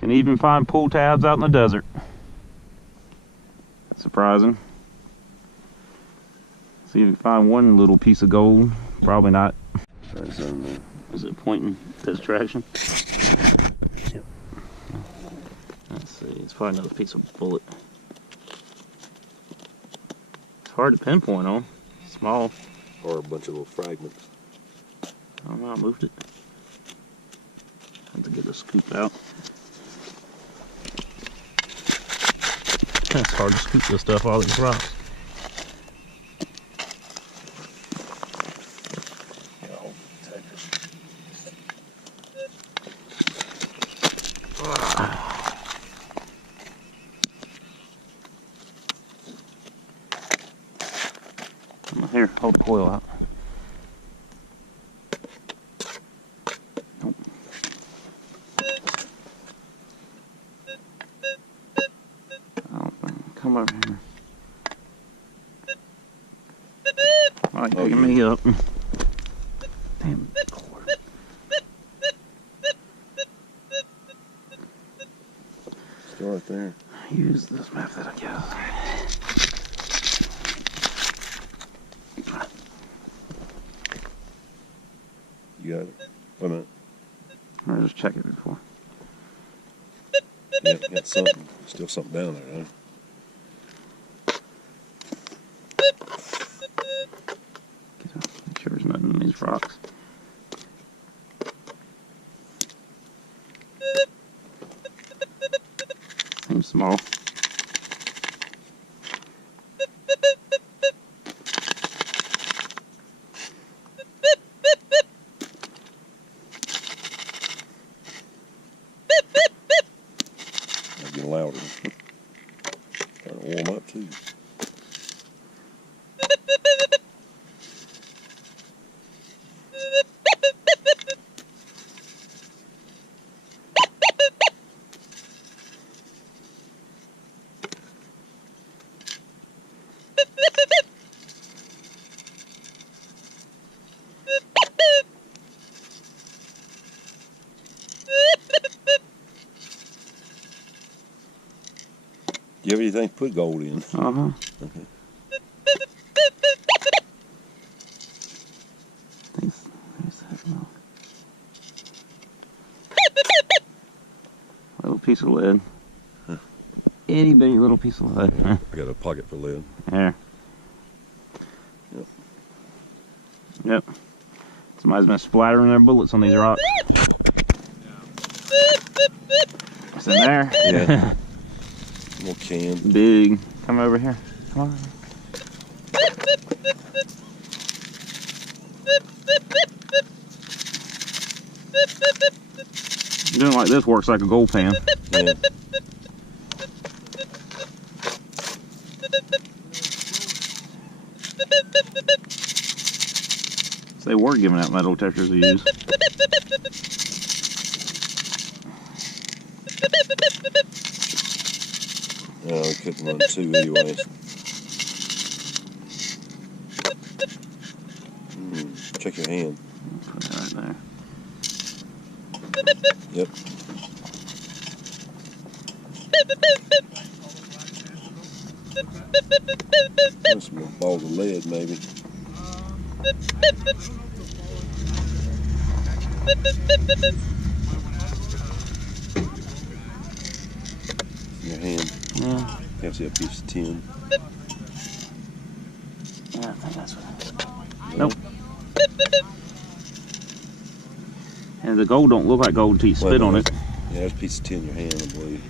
Can even find pull tabs out in the desert. Surprising. See if you can find one little piece of gold. Probably not. Is it pointing this direction? Yep. Let's see. It's probably another piece of bullet. It's hard to pinpoint on. Small. Or a bunch of little fragments. I don't know. I moved it. Have to get the scoop out. It's hard to scoop this stuff, all these rocks. Here, hold the coil out. Nope. Come over here. Alright, picking me up. Damn cord. Start there. Use this method, I guess. You got it. Wait a minute. I'll just check it before. Yeah, got something. Still something down there, huh? Make sure there's nothing in these rocks. Seems small. Getting louder. Starting to warm up too. Do you have anything to put gold in? Uh-huh. Okay. Little piece of lead. Huh. Itty bitty little piece of lead. Yeah, I got a pocket for lead. There. Yep. Yep. Somebody's been splattering their bullets on these rocks. It's in there. Yeah. Little can. Big. Come over here. Come on. Doing like this works like a gold pan. Yeah. So they were giving out metal detectors to use. No, we couldn't run two anyways. Check your hand. Put it right there. Yep. Some balls of lead, maybe. Your hand. Yeah. You have to see a piece of tin. Yeah, I think that's what it is. Nope. And the gold don't look like gold until you spit on it. Yeah, there's a piece of tin in your hand, I believe.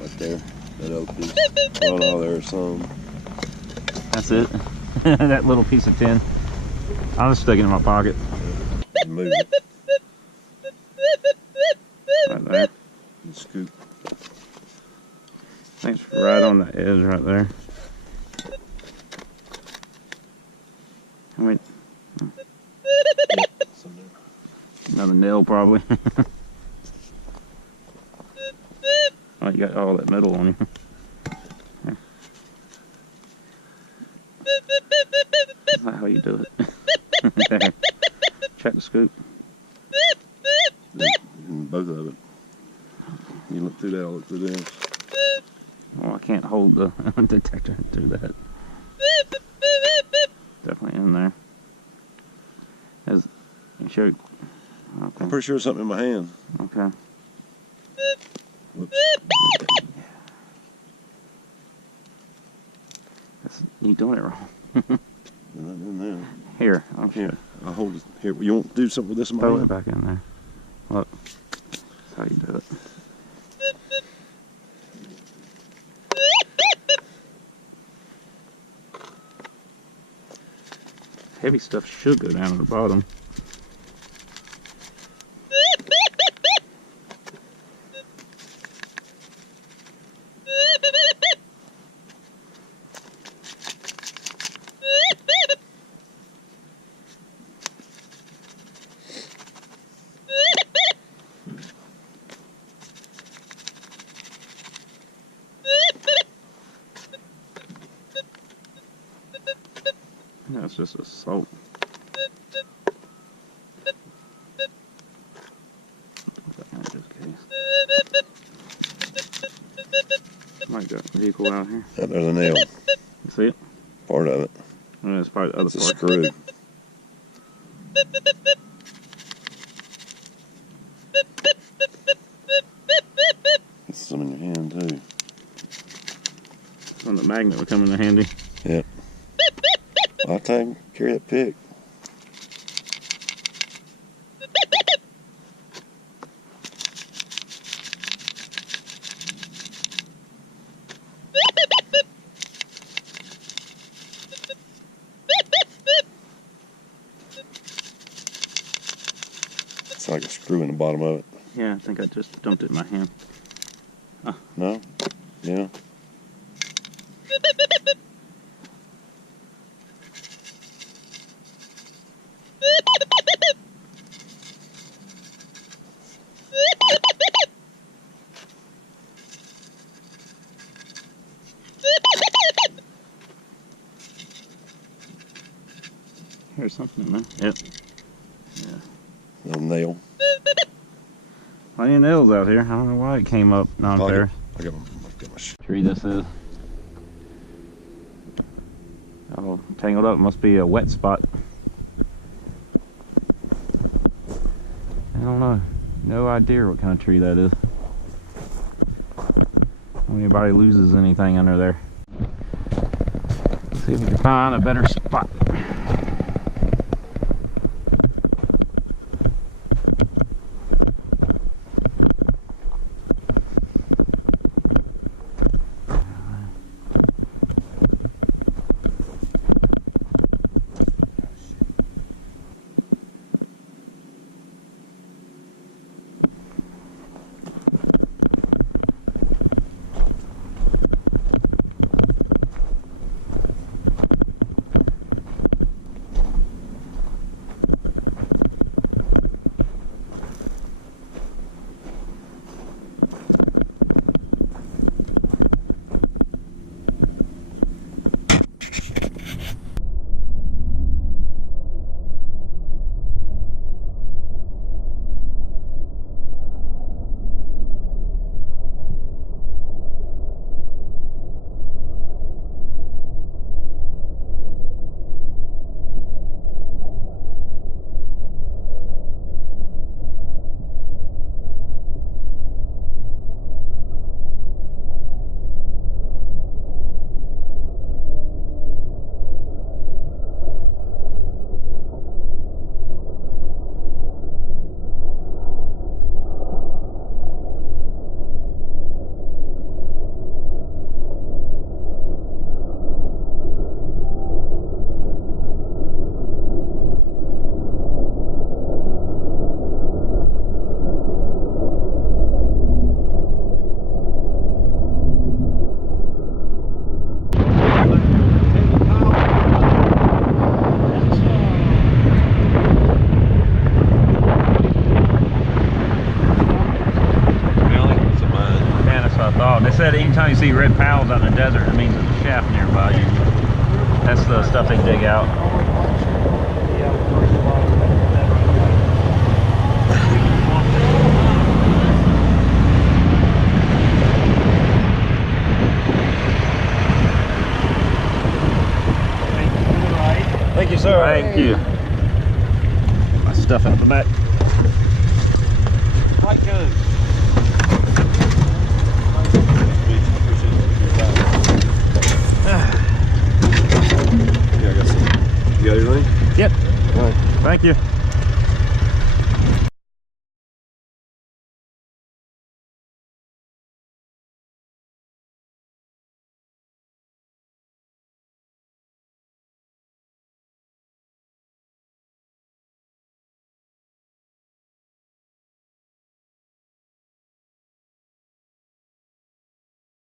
Right there. That other piece. Oh no, there's some. That's it. That little piece of tin. I'll just stick it in my pocket. Move it. Right there. And scoop. Thanks, right on the edge right there. Wait. Another nail probably. Oh, you got all that metal on you. Here. That's not how you do it. There. Check the scoop. Both of it. You look through that, I'll look through this. Well, I can't hold the detector through that. Definitely in there. As you sure. Okay. I'm pretty sure it's something in my hand. Okay. Whoops. You doing it wrong. Nothing in there. Here, I'm sure. I'll hold it. Here, you want to do something with this in my Throw hand? it back in there. Look. That's how you do it. Heavy stuff should go down to the bottom. That's just a salt. Might got a vehicle out here. Yeah, there's a nail. You see it? Part of it. And it's probably the other It's a part. screw. Get some in your hand too. When the magnet would come in handy. Yep. I'll carry that pick. It's like a screw in the bottom of it. Yeah, I think I just dumped it in my hand. No? Yeah. Here's something in there. Yep. Yeah. Little nail. Plenty of nails out here. I don't know why it came up non-fair. I got my Tree this is. Oh, tangled up. Must be a wet spot. I don't know. No idea what kind of tree that is. If anybody loses anything under there. See if we can find a better spot. They said anytime you see red piles out in the desert, it means there's a shaft nearby. That's the stuff they dig out. sir. Thank you. My stuff out the back. Right good. Yeah, I got some. You got everything? Yep. All right. Thank you.